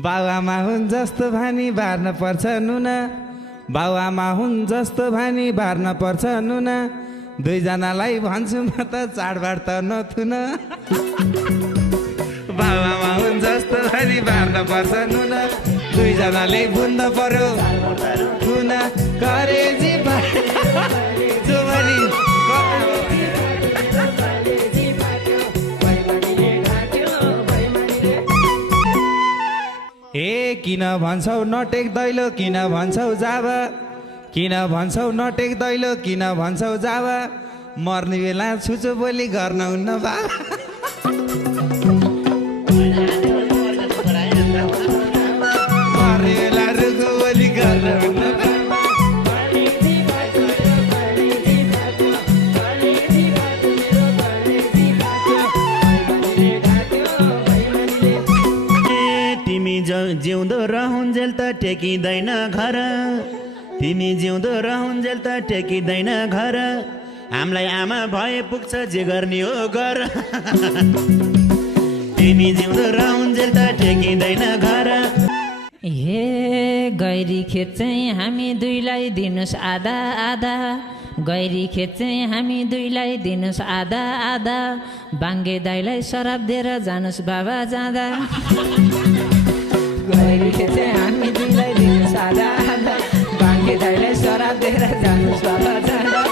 बाउआमा हुन् जस्तो भानी बार्न पर्छ नुना बाउआमा हुन् जस्तो भानी बार्न पर्छ नुना दुईजनालाई भन्छु म त चाडबाड त नथुन बाउआमा हुन् जस्तो भानी बार्न पर्छ नुना दुईजनाले बुन्द पर्यो थुना करेजी ए किन भन्छौ नटेक दैलो किन भन्छौ जाबा किन भन्छौ नटेक दैलो किन भन्छौ जाबा मर्ने बेला छुचो बोली गर्न हुन्न बाबा मर्ने बेला रुखो बोली गर्न हुन्न जिउँदो रहन्जेल त टेकिँदैन घर तिमी जिउँदो रहन्जेल त टेकिँदैन घर हामीलाई आमा भए पुग्छ जे गर्ने हो गर तिमी जिउँदो रहन्जेल त टेकिँदैन घर हे गैरी खेत चाहिँ हामी दुईलाई दिनुस् आधा आधा गैरी खेत चाहिँ हामी दुईलाई दिनुस् आधा आधा बाङ्गे दाइलाई शराब दिएर जानुस् बाबा जाँदा गैरी खेत चाहिँ हामी दुईलाई दिनुस् आधा आधा बाङ्गे दाइलाई शराब दिएर जानुस् बाबा जाँदा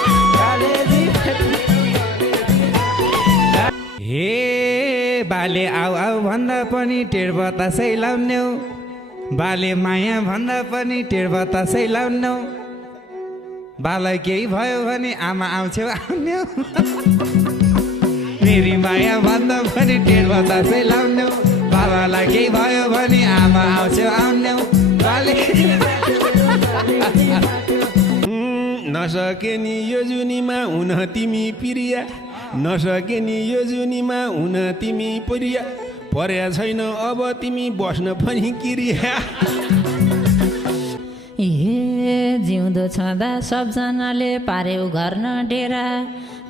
हे बाले आउ आउ भन्दा पनि टेढ बतासै लाउन्यौ बाले माया भन्दा पनि टेढ बतासै लाउन्यौ बालाई केही भयो भने आमा आउँछौ आउन्यौ मेरी माया भन्दा पनि टेढ बतासै लाउन्यौ बाबालाई केही भयो भने आमा आउँछौ आउन्यौ बाले नसके नि यो जुनीमा हुन तिमी प्रिया नसके नि यो जुनीमा हुन तिमी प्रिया पर्या छैन अब तिमी बस्न पनि क्रिया ए जिउँदो छँदा सबजनाले पार्यौ घर न डेरा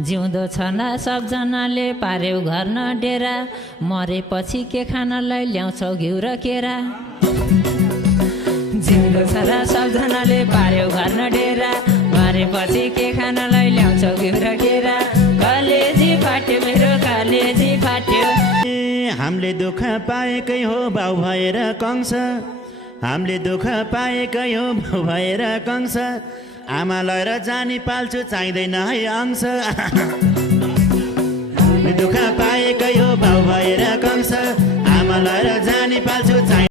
जिउँदो छँदा सबजनाले पार्यौ घर न डेरा मरेपछि के खानलाई ल्याउँछौ घिउ र केरा जिउँदो छँदा सबजनाले पार्यौ घर न डेरा मरेपछि के खानलाई ल्याउँछौ घिउ र केरा कलेजी फाट्यो मेरो कलेजी फाट्यो हामीले दुःख पाएकै हो बाउ भएर कंस हामीले दुःख पाएकै हो बाउ भएर कंस आमा लएर जानी पाल्छु चाहिँदैन है अंश दुःख पाएकै हो बाउ भएर कंस आमा लएर जानी पाल्छु